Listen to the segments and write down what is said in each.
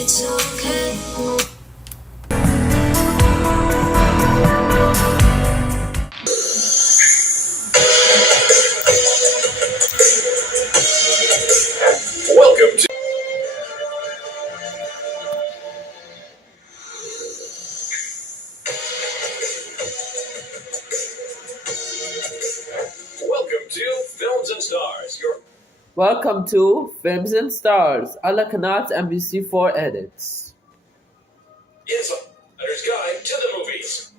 It's okay. Welcome to Films and Stars. Welcome to Films and Stars على قناة MBC4 Edits. Insider's Guide to the Movies.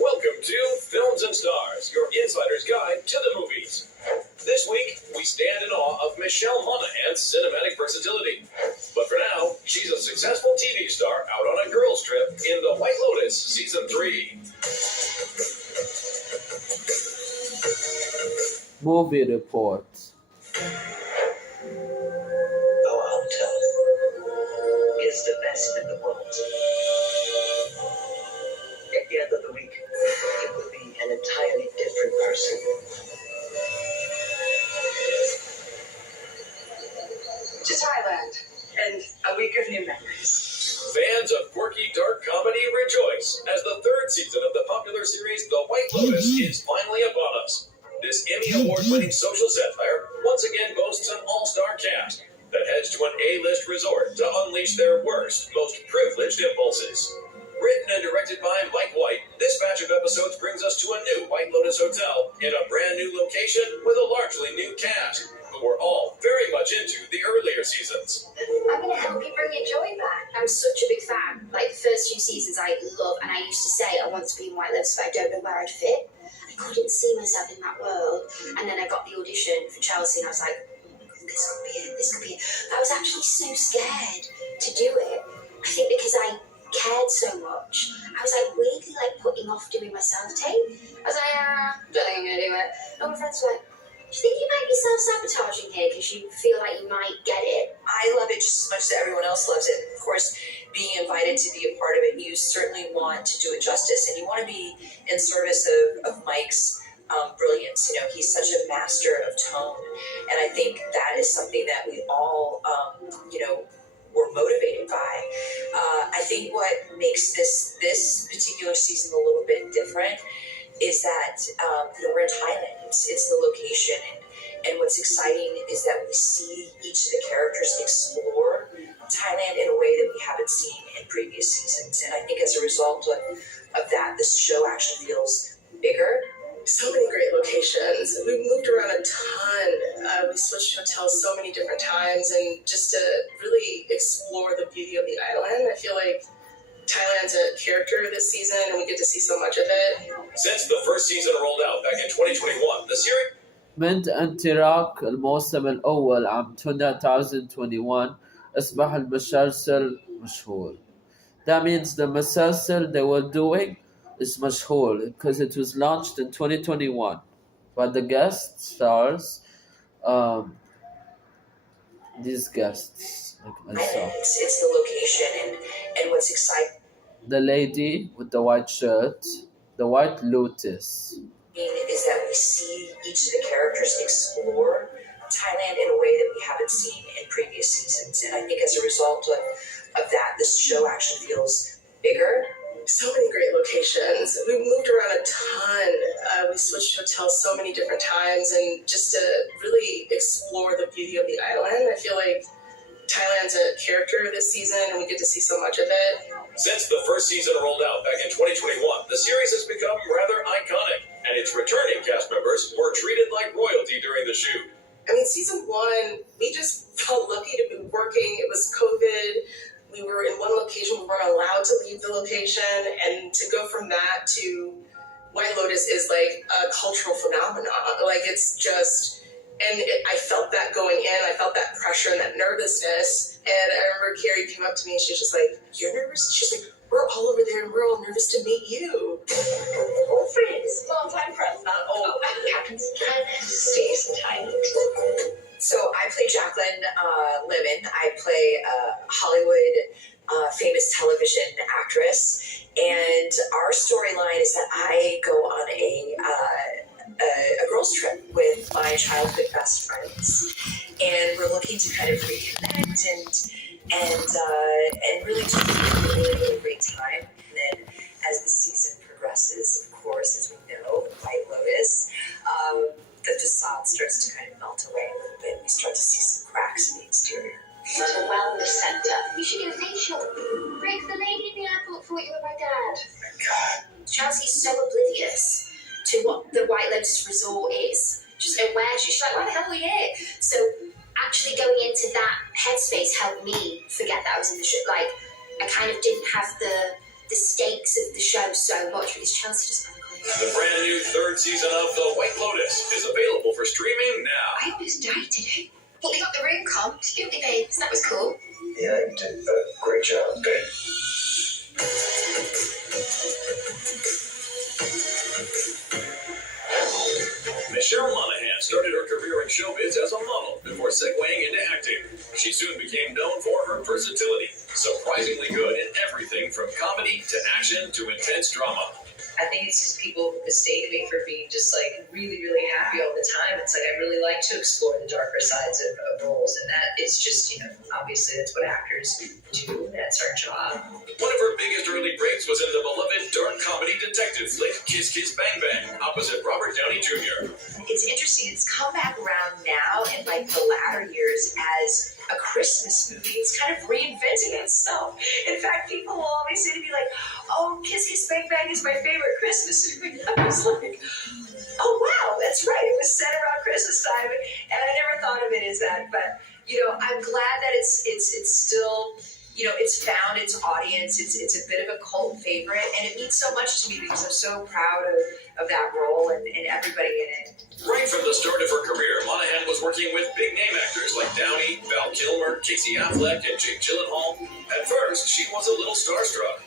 Welcome to Films and Stars, your insider's guide to the movies. This week, we stand in awe of Michelle Monaghan's cinematic versatility. But for now, she's a successful TV star out on a girls' trip in The White Lotus Season 3. Movie Report. Our hotel is the best in the world. At the end of the week, it will be an entirely different person. To Thailand, and a week of new memories. Fans of quirky, dark comedy rejoice as the third season of the popular series The White Lotus is finally upon us. This Emmy Award-winning social satire once again boasts an all-star cast that heads to an A-list resort to unleash their worst, most privileged impulses. Written and directed by Mike White, this batch of episodes brings us to a new White Lotus hotel in a brand new location with a largely new cast, who were all very much into the earlier seasons. I'm going to help you bring your joy back. I'm such a big fan. Like, the first few seasons I love, and I used to say I want to be in White Lotus, but I don't know where I'd fit. I couldn't see myself in that world. And then I got the audition for Chelsea, and I was like, this could be it, this could be it. But I was actually so scared to do it. I think because I cared so much, I was like weirdly like putting off doing my self-tape. I was like, don't think I'm going to do it. And my friends were like, do you think you might be self-sabotaging here because you feel like you might get it? I love it just as much as everyone else loves it. Of course, being invited to be a part of it, you certainly want to do it justice, and you want to be in service of Mike's brilliance. You know, he's such a master of tone, and I think that is something that we all, were motivated by. I think what makes this particular season a little bit different is that we're in Thailand. It's the location, and what's exciting is that we see each of the characters explore Thailand in a way that we haven't seen in previous seasons. And I think as a result of that, this show actually feels bigger. So many great locations. We moved around a ton. We switched hotels so many different times, and just to really explore the beauty of the island. I feel like Thailand's a character this season, and we get to see so much of it. Since the first season rolled out back in 2021, the series من انطلاق الموسم الأول عام 2021 أصبح المسلسل مشهور. That means the مسلسل they were doing is مشهور because it was launched in 2021 by the guest stars, these guests like myself. It's the location, and what's exciting The lady with the white shirt, the White Lotus. is that we see each of the characters explore Thailand in a way that we haven't seen in previous seasons. And I think as a result of that, this show actually feels bigger. So many great locations. We moved around a ton. We switched hotels so many different times, and just to really explore the beauty of the island. I feel like Thailand's a character this season, and we get to see so much of it. Since the first season rolled out back in 2021, the series has become rather iconic, and its returning cast members were treated like royalty during the shoot. I mean, season one, we just felt lucky to be working. It was COVID. We were in one location. We weren't allowed to leave the location. And to go from that to White Lotus is like a cultural phenomenon. Like, it's just... And I felt that going in. I felt that pressure and that nervousness. And I remember Carrie came up to me and she was just like, "You're nervous?" She's like, "We're all over there and we're all nervous to meet you." Old friends, long time friends, not old. Captain stays in Thailand. So I play Jacqueline Lemon. I play a Hollywood famous television actress, and our storyline is that I go on a girls trip with my childhood best friends, and we're looking to kind of reconnect and really just have a really, really great time. And then as the season progresses, of course, as we know, White Lotus, the facade starts to kind of melt away a little bit. We start to see some cracks in the exterior. Such a wellness centre. You should get a facial. Rick, the lady in the airport thought you were my dad. God. Chelsea's so oblivious to what the White Lotus Resort is. Just aware. She's like, why the hell are we here? So actually going into that headspace helped me forget that I was in the show. Like, I kind of didn't have the stakes of the show so much because Chelsea just The brand new third season of The White Lotus is available for streaming now. I almost died today. But we got the room comped, didn't we, babe? So that was cool. Yeah, you did a great job. Good. Michelle Monaghan started her career in showbiz as a model before segueing into acting. She soon became known for her versatility, surprisingly good in everything from comedy to action to intense drama. I think it's just people mistake me for being just like really, really happy all the time. It's like I really like to explore the darker sides of roles, and that is just, obviously that's what actors do. That's our job. One of her biggest early breaks was in the beloved dark comedy detective flick Kiss Kiss Bang Bang, opposite Robert Downey Jr. It's interesting. It's come back around now in like the latter years as a Christmas movie. It's kind of reinventing itself. In fact, people will always say to me like, "Oh, Kiss Kiss Bang Bang is my favorite Christmas movie." I was like, "Oh wow, that's right. It was set around Christmas time," and I never thought of it as that. But I'm glad that it's still. It's found its audience. It's a bit of a cult favorite, and it means so much to me because I'm so proud of that role and everybody in it. Right from the start of her career, Monaghan was working with big-name actors like Downey, Val Kilmer, Casey Affleck, and Jake Gyllenhaal. At first, she was a little starstruck.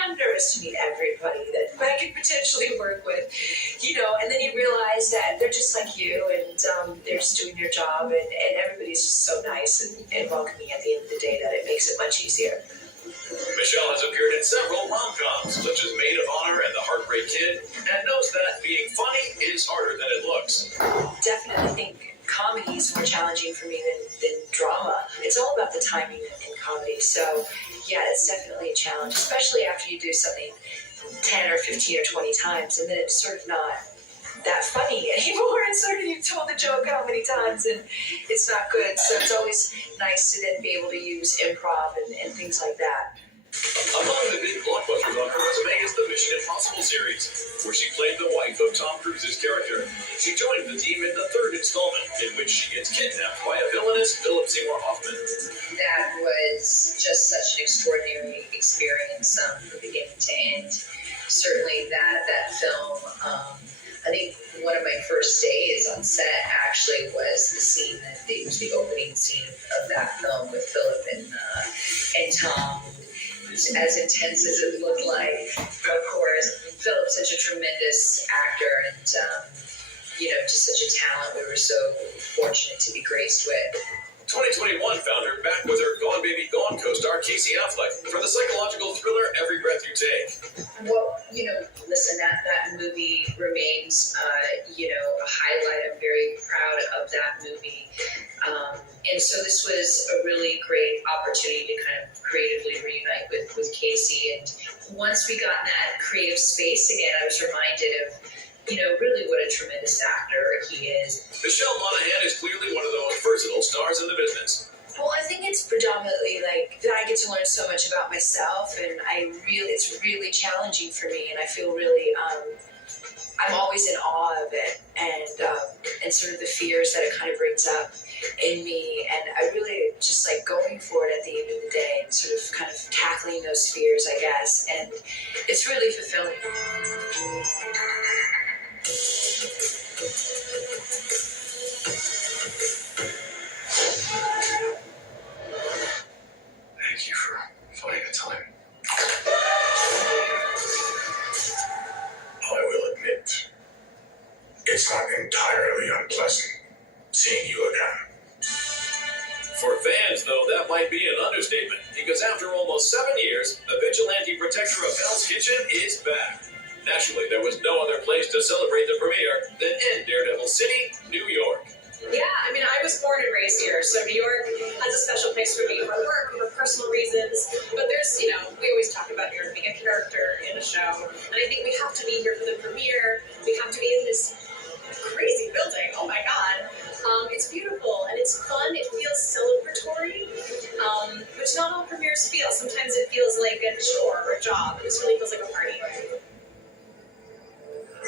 I'm nervous to meet everybody that I could potentially work with, and then you realize that they're just like you, and they're just doing their job, and everybody's just so nice and welcoming at the end of the day that it makes it much easier. Michelle has appeared in several rom-coms, such as Maid of Honor and The Heartbreak Kid, and knows that being funny is harder than it looks. Definitely think comedy is more challenging for me than drama. It's all about the timing in comedy, so yeah, it's definitely a challenge, especially after you do something 10 or 15 or 20 times, and then it's sort of not that funny anymore. It's sort of, you've told the joke how many times, and it's not good. So it's always nice to then be able to use improv and things like that. Among the big blockbusters on her resume is the Mission Impossible series, where she played the wife of Tom Cruise's character. She joined the team in the third installment, in which she gets kidnapped by a villainous Philip Seymour Hoffman. That was just such an extraordinary experience from beginning to end. Certainly that film, I think one of my first days on set actually was the scene it was the opening scene of that film with Philip and Tom. As intense as it looked like, of course. Philip's such a tremendous actor and, just such a talent we were so fortunate to be graced with. 2021 found her back with her Gone Baby Gone co-star Casey Affleck for the psychological thriller Every Breath You Take. Well, listen, that movie remains, a highlight. I'm very proud of that movie. And so this was a really great opportunity to kind of creatively reunite with Casey. And once we got in that creative space again, I was reminded of, really what a tremendous actor he is. Michelle Monaghan is clearly one of the most versatile stars in the business. Well, I think it's predominantly like that I get to learn so much about myself, and it's really challenging for me, and I feel really, I'm always in awe of it, and sort of the fears that it kind of brings up in me, and I really just like going for it at the end of the day, and sort of kind of tackling those fears, I guess, and it's really fulfilling. Thank you for finding the time. I will admit, it's not entirely unpleasant seeing you again. For fans, though, that might be an understatement, because after almost 7 years, the vigilante protector of Hell's Kitchen is back. Naturally, there was no other place to celebrate the premiere than in Daredevil City, New York. Yeah, I mean, I was born and raised here, so New York has a special place for me for work, for personal reasons. But there's, we always talk about New York being a character in a show, and I think we have to be here for the premiere. We have to be in this crazy building. Oh my God. It's beautiful and it's fun. It feels celebratory, which not all premieres feel. Sometimes it feels like a chore or a job. This really feels like a party.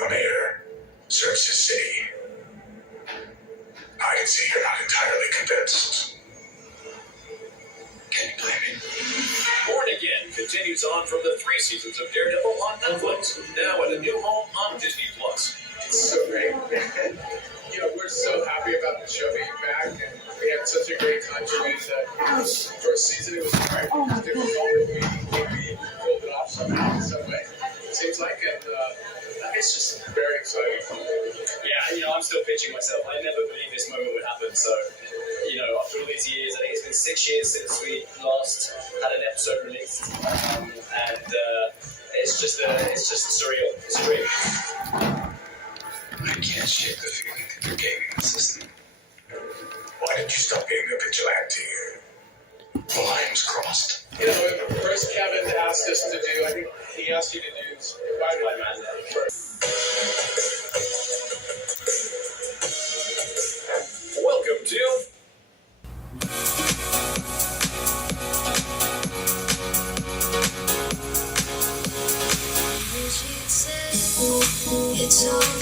I'm here. Search the city. I can see you're not entirely convinced. Can you blame me? Born Again continues on from the 3 seasons of Daredevil on Netflix, now at a new home on Disney+. It's so great. We're so happy about the show being back, and we had such a great time shooting the first season. It was hard. It was difficult, but we pulled it off somehow, in some way. It seems like, and it's just very exciting. Yeah, I'm still pinching myself. I never believed this moment would happen. So, after all these years, I think it's been 6 years since we last had an episode released, and it's just surreal. It's a dream. I can't shake the feeling that you're gaming the system. Why did you stop being a vigilante? The lines crossed. First Kevin asked us to do, I think he asked you to do Spider-Man first. Welcome to It's all